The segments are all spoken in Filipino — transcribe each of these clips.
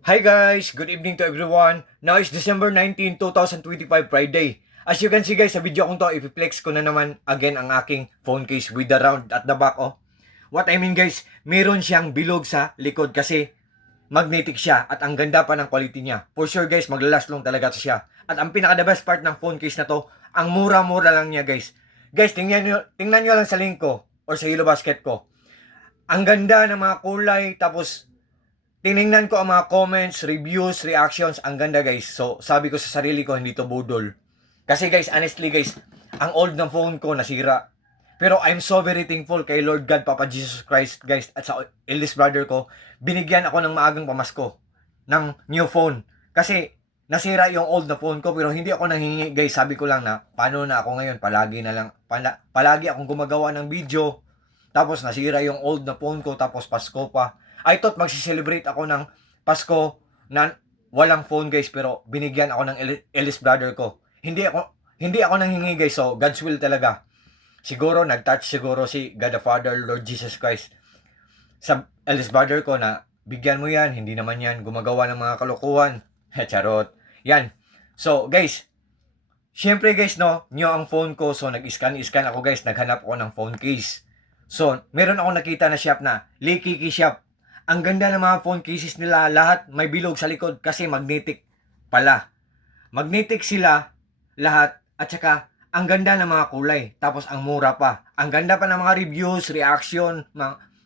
Hi guys! Good evening to everyone. Now is December 19, 2025, Friday. As you can see guys, sa video kong to, ipiplex ko na naman again ang aking phone case with the round at the back. Oh. What I mean guys, meron siyang bilog sa likod kasi magnetic siya at ang ganda pa ng quality niya. For sure guys, maglalast long talaga siya. At ang pinaka the best part ng phone case na to, ang mura-mura lang niya guys. Guys, tingnan nyo lang sa link ko or sa Yellow Basket ko. Ang ganda ng mga kulay, tapos tiningnan ko ang mga comments, reviews, reactions. Ang ganda guys. So, sabi ko sa sarili ko, hindi to budol. Kasi guys, honestly guys, ang old ng phone ko nasira. Pero I'm so very thankful kay Lord God, Papa Jesus Christ guys, at sa eldest brother ko. Binigyan ako ng maagang pamasko ng new phone. Kasi nasira yung old na phone ko, pero hindi ako nanghingi guys. Sabi ko lang na, paano na ako ngayon? Palagi na lang, palagi akong gumagawa ng video. Tapos nasira yung old na phone ko, tapos Pasko pa. I thought magsi-celebrate ako ng Pasko na walang phone guys, pero binigyan ako ng eldest brother ko. Hindi ako nanghingi guys, so God's will talaga. Siguro nag-touch siguro si God the Father, Lord Jesus Christ sa eldest brother ko na bigyan mo yan, hindi naman yan gumagawa ng mga kalokohan. Charot. Yan. So guys, syempre guys no, nyo ang phone ko, so nag-scan ako guys, naghanap ako ng phone case. So, meron akong nakita na shop na Likiki Shop. Ang ganda ng mga phone cases nila, lahat may bilog sa likod kasi magnetic pala. Magnetic sila lahat at saka ang ganda ng mga kulay. Tapos ang mura pa. Ang ganda pa ng mga reviews, reaction,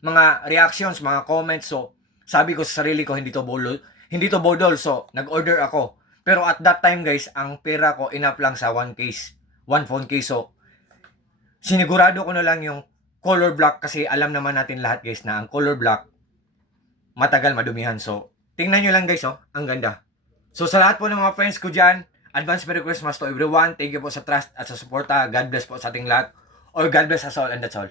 mga reactions, mga comments. So, sabi ko sa sarili ko, hindi to bodol. So, nag-order ako. Pero at that time guys, ang pera ko enough lang sa one phone case. So, sinigurado ko na lang yung color black kasi alam naman natin lahat guys na ang color black matagal madumihan. So, tingnan nyo lang guys, oh, ang ganda. So, sa lahat po ng mga friends ko dyan, advance Merry Christmas to everyone. Thank you po sa trust at sa suporta. God bless po sa ating lahat. Or God bless us all and that's all.